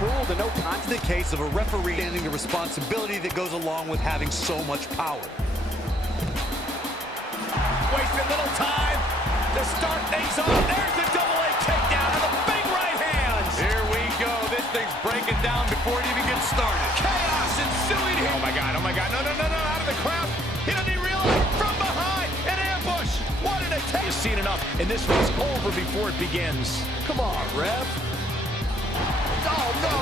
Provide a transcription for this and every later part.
ruled and no contest. The case of a referee understanding the responsibility that goes along with having so much power. Wasted little time to start things off. There's the double-A takedown and the big right hands. Here we go. This thing's breaking down before it even gets started. Chaos ensuing here. Oh my God, oh my God. No, no, no, no, out of the crowd. He doesn't even realize. From behind, an ambush. What an attack. You've seen enough, and this one's over before it begins. Come on, ref. Oh, no.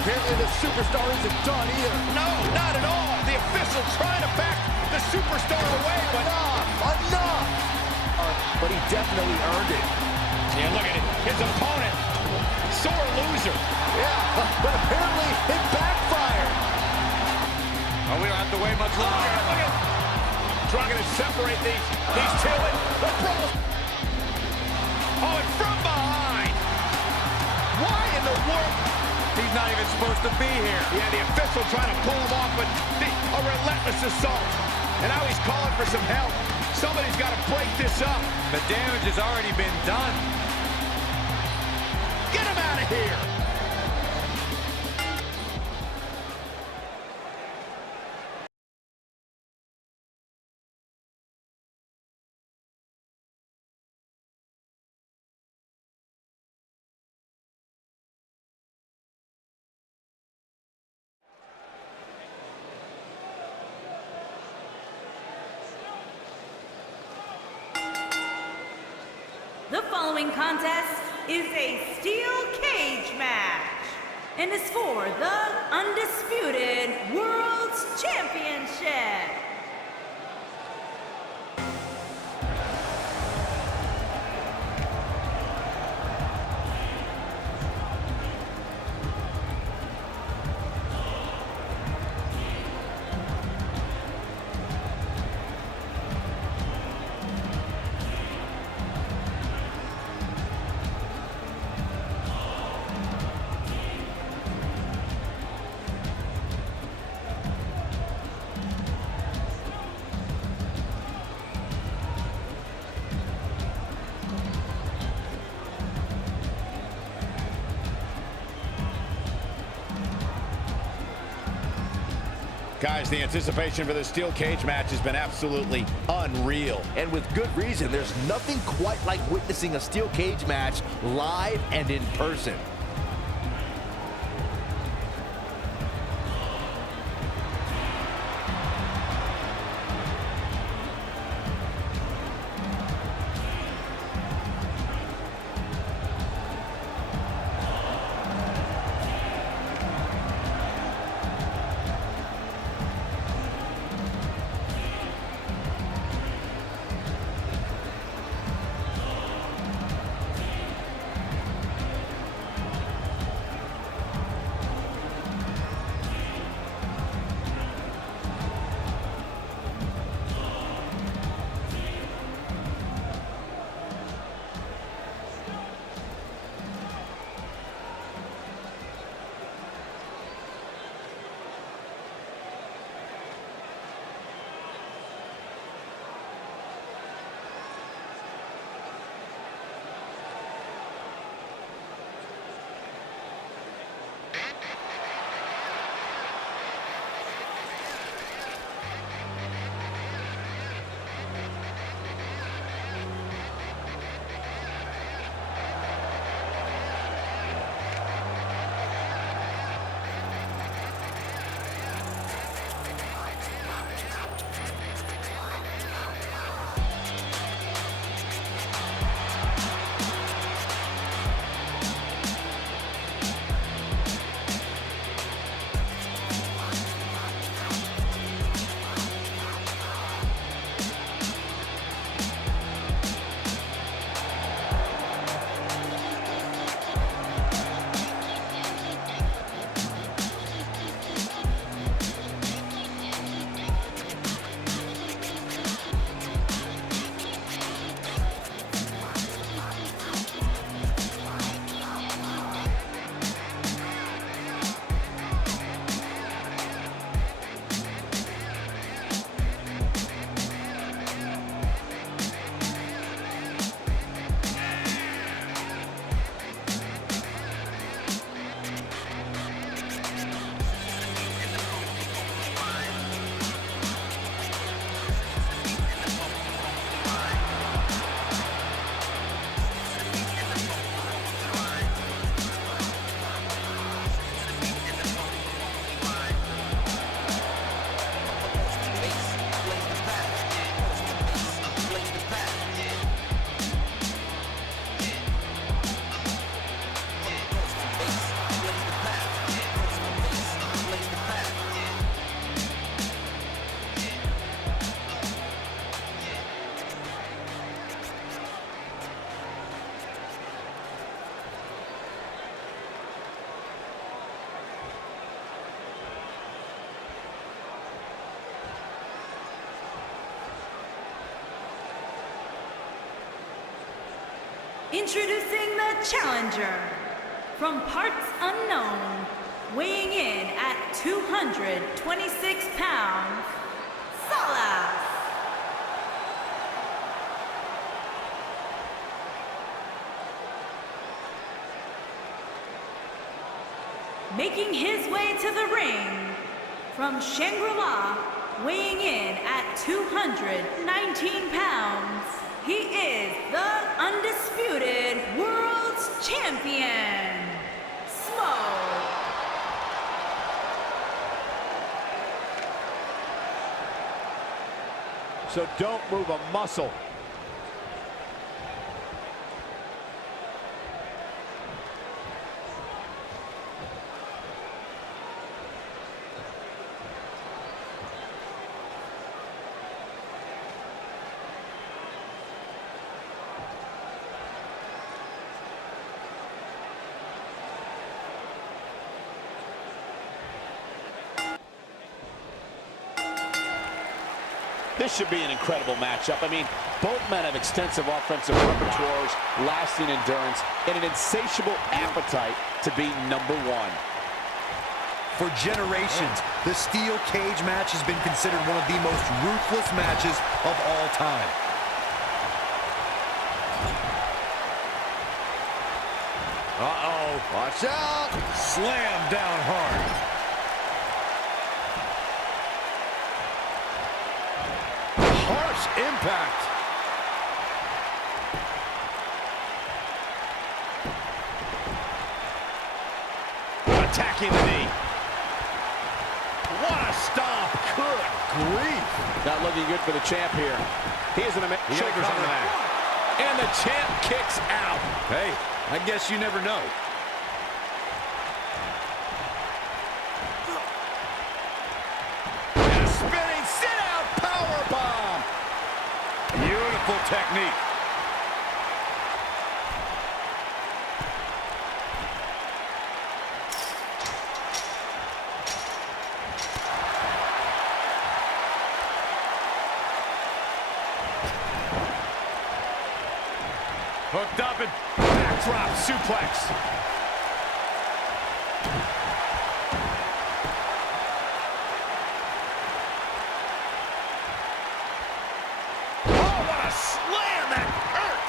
Apparently the superstar isn't done either. No, not at all. The official trying to back the superstar away, but Enough! But he definitely earned it. yeah, look at it. His opponent, sore loser. Yeah, but apparently it backfired. Oh, we don't have to wait much longer. Look at trying to separate these two. Oh, and from behind. Why in the world? He's not even supposed to be here. Yeah, the official trying to pull him off, but a relentless assault. And now he's calling for some help. Somebody's got to break this up. The damage has already been done. Get him out of here. The following contest is a steel cage match and is for the undisputed World's Championship. Guys, the anticipation for the steel cage match has been absolutely unreal. And with good reason. There's nothing quite like witnessing a steel cage match live and in person. Introducing the challenger, from parts unknown, weighing in at 226 pounds, Salas. Making his way to the ring, from Shangri-La, weighing in at 219 pounds, he is the undisputed World's Champion, Smoke. So don't move a muscle. This should be an incredible matchup. I mean, both men have extensive offensive repertoires, lasting endurance, and an insatiable appetite to be number one. For generations, the steel cage match has been considered one of the most ruthless matches of all time. Uh-oh, watch out! Slam down hard. Harsh impact. Attacking the knee. What a stomp. Good grief. Not looking good for the champ here. He is an amazing shoulders on the mat. And the champ kicks out. Hey, I guess you never know. And a spinning sit-out powerbomb. Beautiful technique. Hooked up and backdrop suplex. Oh, what a slam! That hurt!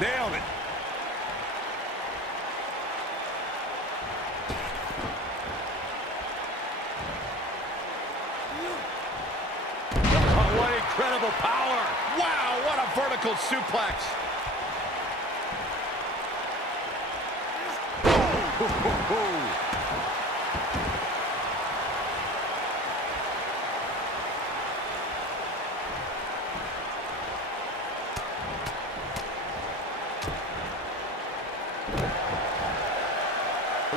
Nailed it. Oh, what incredible power! Wow, what a vertical suplex!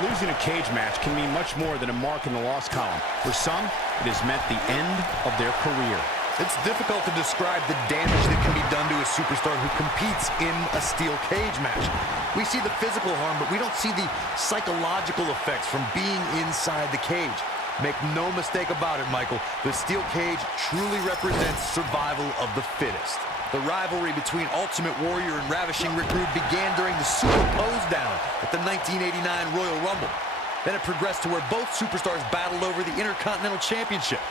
Losing a cage match can mean much more than a mark in the loss column. For some, it has meant the end of their career. It's difficult to describe the damage that can be done to a superstar who competes in a steel cage match. We see the physical harm, but we don't see the psychological effects from being inside the cage. Make no mistake about it, Michael. The steel cage truly represents survival of the fittest. The rivalry between Ultimate Warrior and Ravishing Rick Rude began during the Super Pose Down at the 1989 Royal Rumble. Then it progressed to where both superstars battled over the Intercontinental Championship.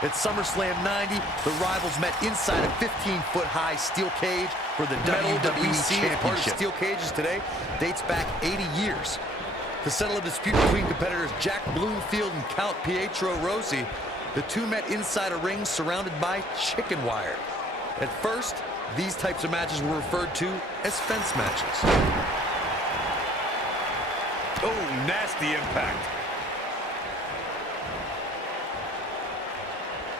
At SummerSlam 90, the rivals met inside a 15-foot-high steel cage for the WWE Championship. Part of steel cages today dates back 80 years. To settle a dispute between competitors Jack Bloomfield and Count Pietro Rossi, the two met inside a ring surrounded by chicken wire. At first, these types of matches were referred to as fence matches. Oh, nasty impact.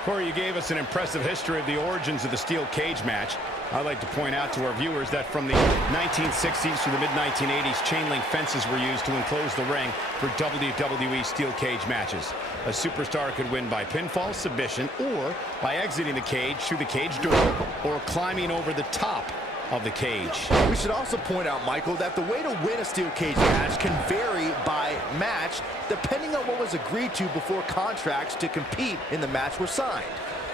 Corey, you gave us an impressive history of the origins of the steel cage match. I'd like to point out to our viewers that from the 1960s to the mid-1980s, chain link fences were used to enclose the ring for WWE steel cage matches. A superstar could win by pinfall, submission, or by exiting the cage through the cage door or climbing over the top of the cage. We should also point out, Michael, that the way to win a steel cage match can vary by match depending on what was agreed to before contracts to compete in the match were signed.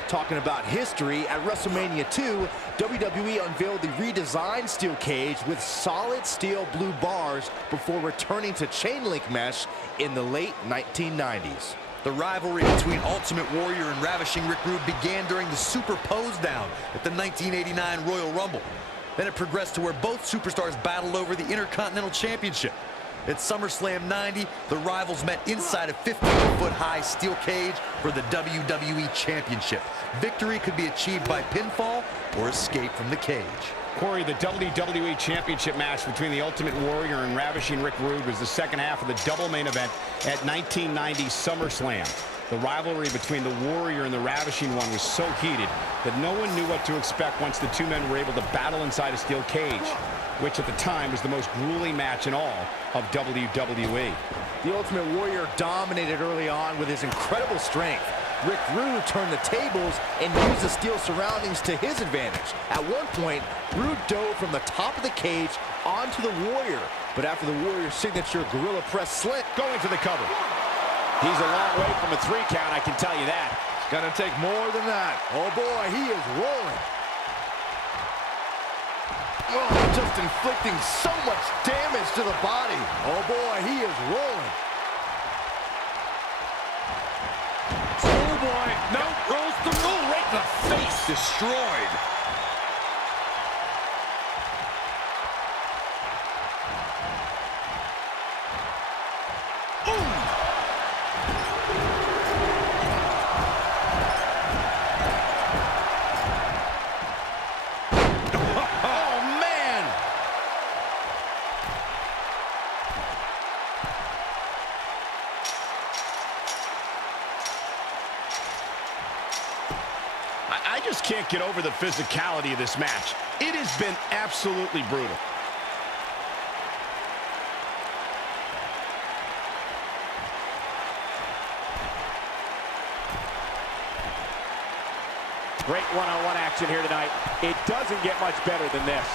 Talking about history, at WrestleMania 2, WWE unveiled the redesigned steel cage with solid steel blue bars before returning to chain link mesh in the late 1990s. The rivalry between Ultimate Warrior and Ravishing Rick Rude began during the Super Pose Down at the 1989 Royal Rumble. Then it progressed to where both superstars battled over the Intercontinental Championship. At SummerSlam 90, the rivals met inside a 15-foot-high steel cage for the WWE Championship. Victory could be achieved by pinfall or escape from the cage. Corey, the WWE Championship match between the Ultimate Warrior and Ravishing Rick Rude was the second half of the double main event at 1990 SummerSlam. The rivalry between the Warrior and the Ravishing One was so heated that no one knew what to expect once the two men were able to battle inside a steel cage, which at the time was the most grueling match in all of WWE. The Ultimate Warrior dominated early on with his incredible strength. Rick Rude turned the tables and used the steel surroundings to his advantage. At one point, Rude dove from the top of the cage onto the Warrior, but after the Warrior's signature gorilla press slant, Going for the cover. He's a long way from a 3 count, I can tell you that. it's gonna take more than that. Oh boy, he is rolling. Oh, just inflicting so much damage to the body. Oh boy, he is rolling. Oh boy, no, rolls the roll right in the face. Destroyed. I just can't get over the physicality of this match. It has been absolutely brutal. Great one-on-one action here tonight. It doesn't get much better than this.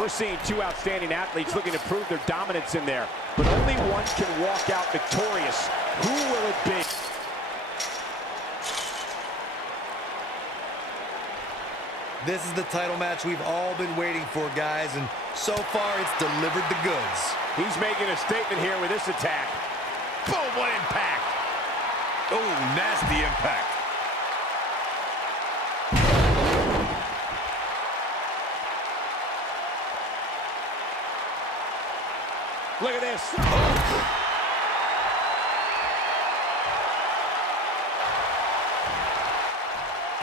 We're seeing two outstanding athletes looking to prove their dominance in there, but only one can walk out victorious. Who will it be? This is the title match we've all been waiting for, guys, and so far it's delivered the goods. He's making a statement here with this attack. Boom, what impact. Oh, nasty impact. Look at this.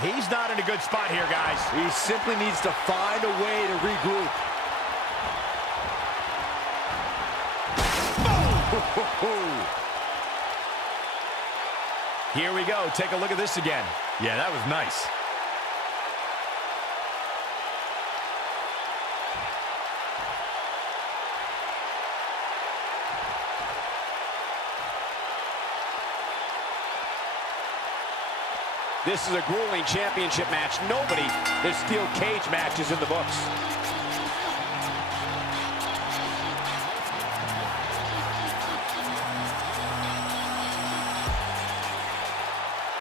He's not in a good spot here, guys. He simply needs to find a way to regroup. Here we go. Take a look at this again. Yeah, that was nice. This is a grueling championship match. Nobody, there's steel cage matches in the books.